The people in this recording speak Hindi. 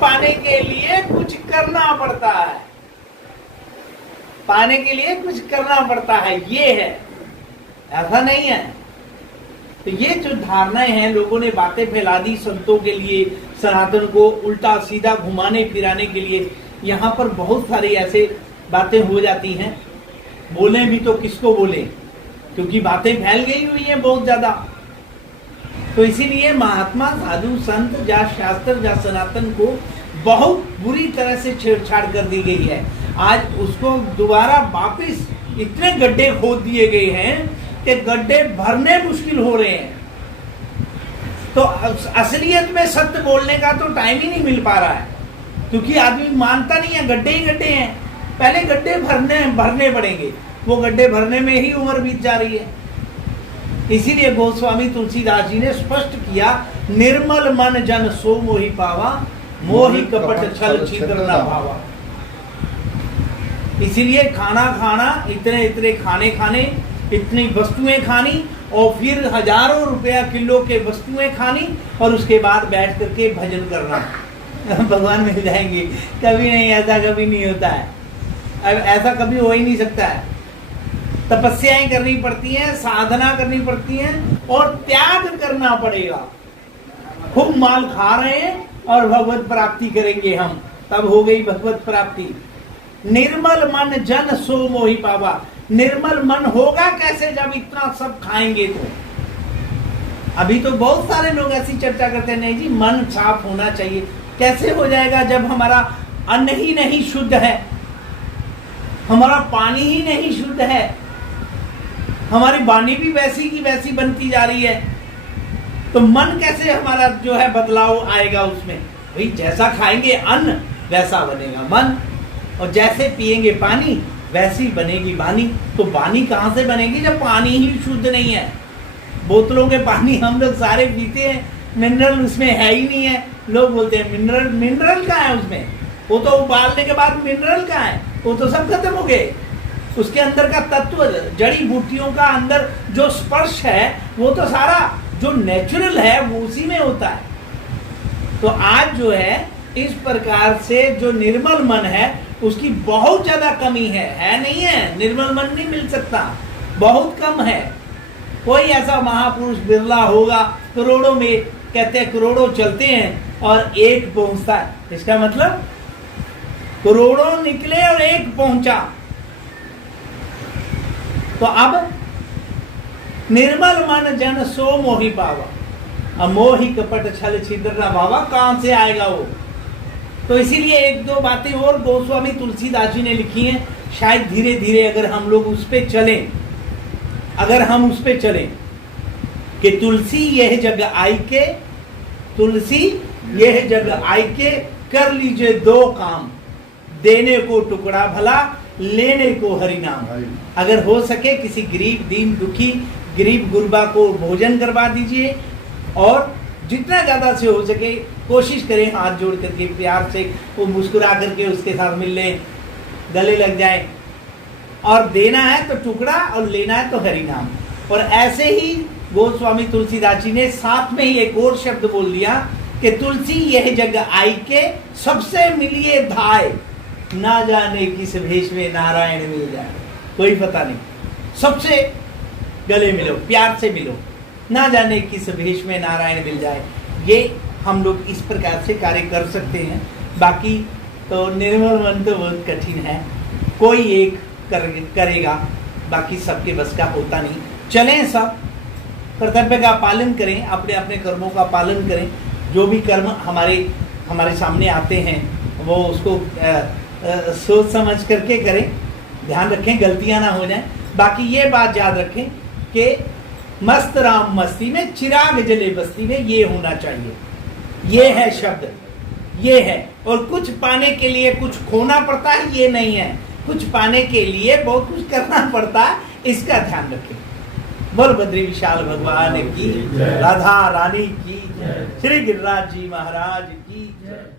पाने के लिए कुछ करना पड़ता है, पाने के लिए कुछ करना पड़ता है, ये है, ऐसा नहीं है। तो ये जो धारणाएं हैं, लोगों ने बातें फैला दी संतों के लिए, सनातन को उल्टा सीधा घुमाने फिराने के लिए। यहाँ पर बहुत सारी ऐसे बातें हो जाती हैं, बोले भी तो किसको बोले, क्योंकि बातें फैल गई हुई हैं बहुत ज्यादा। तो इसीलिए महात्मा साधु संत जा शास्त्र जा सनातन को बहुत बुरी तरह से छेड़छाड़ कर दी गई है। आज उसको दोबारा वापिस इतने गड्ढे खोद दिए गए हैं कि गड्ढे भरने मुश्किल हो रहे हैं। तो असलियत में सत्य बोलने का तो टाइम ही नहीं मिल पा रहा है, क्योंकि आदमी मानता नहीं है, गड्ढे ही गड्ढे हैं। पहले गड्ढे भरने पड़ेंगे, वो गड्ढे भरने में ही उम्र बीत जा रही है। इसीलिए गोस्वामी तुलसीदास जी ने स्पष्ट किया, निर्मल मन जन सो मोहि पावा, मोहि कपट छल छिद्र न भावा। इसीलिए खाना खाना, इतने इतने खाने खाने, इतनी वस्तुएं खानी, और फिर हजारों रुपया किलो के वस्तुएं खानी, और उसके बाद बैठ करके भजन करना भगवान मिल जाएंगे। कभी नहीं, ऐसा कभी नहीं होता है, अब ऐसा कभी हो ही नहीं सकता है। तपस्याएं करनी पड़ती हैं, साधना करनी पड़ती हैं, और त्याग करना पड़ेगा। खूब माल खा रहे हैं और भगवत प्राप्ति करेंगे हम, तब हो गई भगवत प्राप्ति। निर्मल मन जन सो मोहि पावा। निर्मल मन होगा कैसे जब इतना सब खाएंगे? तो अभी तो बहुत सारे लोग ऐसी चर्चा करते हैं, नहीं जी मन साफ होना चाहिए। कैसे हो जाएगा जब हमारा अन्न ही नहीं शुद्ध है, हमारा पानी ही नहीं शुद्ध है, हमारी वाणी भी वैसी की वैसी बनती जा रही है, तो मन कैसे हमारा जो है बदलाव आएगा उसमें? भाई जैसा खाएंगे अन्न वैसा बनेगा मन, और जैसे पिएंगे पानी वैसी बनेगी वाणी। तो वाणी कहाँ से बनेगी जब पानी ही शुद्ध नहीं है? बोतलों के पानी हम लोग सारे पीते हैं, मिनरल उसमें है ही नहीं है। लोग बोलते हैं मिनरल, मिनरल कहाँ है उसमें? वो तो उबालने के बाद मिनरल कहाँ है? वो तो सब खत्म हो गए। उसके अंदर का तत्व, जड़ी बूटियों का अंदर जो स्पर्श है, वो तो सारा जो नेचुरल है वो उसी में होता है। तो आज जो है इस प्रकार से जो निर्मल मन है उसकी बहुत ज्यादा कमी है नहीं है? निर्मल मन नहीं मिल सकता, बहुत कम है। कोई ऐसा महापुरुष बिरला होगा, करोड़ों में कहते हैं करोड़ों चलते हैं और एक पहुंचता है। इसका मतलब करोड़ों निकले और एक पहुंचा। तो अब निर्मल मन जन सो मोहि पावा, मोहि कपट छल छिद्र न भावा, कहां से आएगा वो? तो इसीलिए एक दो बातें और गोस्वामी तुलसीदास जी ने लिखी हैं। शायद धीरे धीरे अगर हम लोग उस पे चलें, अगर हम उस पे चलें कि तुलसी यह जग आई के, तुलसी यह जग आई के, कर लीजिए दो काम, देने को टुकड़ा भला, लेने को हरि नाम। अगर हो सके किसी गरीब दीन दुखी गरीब गुरबा को भोजन करवा दीजिए, और जितना ज्यादा से हो सके कोशिश करें हाथ जोड़ करके प्यार से वो मुस्कुरा करके उसके साथ मिल लें, गले लग जाए। और देना है तो टुकड़ा और लेना है तो हरि नाम। और ऐसे ही गोस्वामी तुलसीदास जी ने साथ में ही एक और शब्द बोल दिया कि तुलसी यह जग आई के, सबसे मिलिए धाय, ना जाने किस भेष में नारायण मिल जाए। कोई पता नहीं, सबसे गले मिलो, प्यार से मिलो, ना जाने किस भेष में नारायण मिल जाए। ये हम लोग इस प्रकार से कार्य कर सकते हैं। बाकी तो निर्मल मन तो बहुत कठिन है, कोई एक करेगा, बाकी सबके बस का होता नहीं। चलें, सब कर्तव्य का पालन करें, अपने अपने कर्मों का पालन करें। जो भी कर्म हमारे सामने आते हैं वो उसको सोच समझ करके करें, ध्यान रखें गलतियां ना हो जाएं। बाकी ये बात याद रखें कि मस्त राम मस्ती में, चिराग जले बस्ती में, ये होना चाहिए। ये है शब्द, ये है। और कुछ पाने के लिए कुछ खोना पड़ता है, ये नहीं है। कुछ पाने के लिए बहुत कुछ करना पड़ता है, इसका ध्यान रखें। बोल बद्री विशाल भगवान की, राधा रानी की, श्री गिरिराज जी महाराज की जय।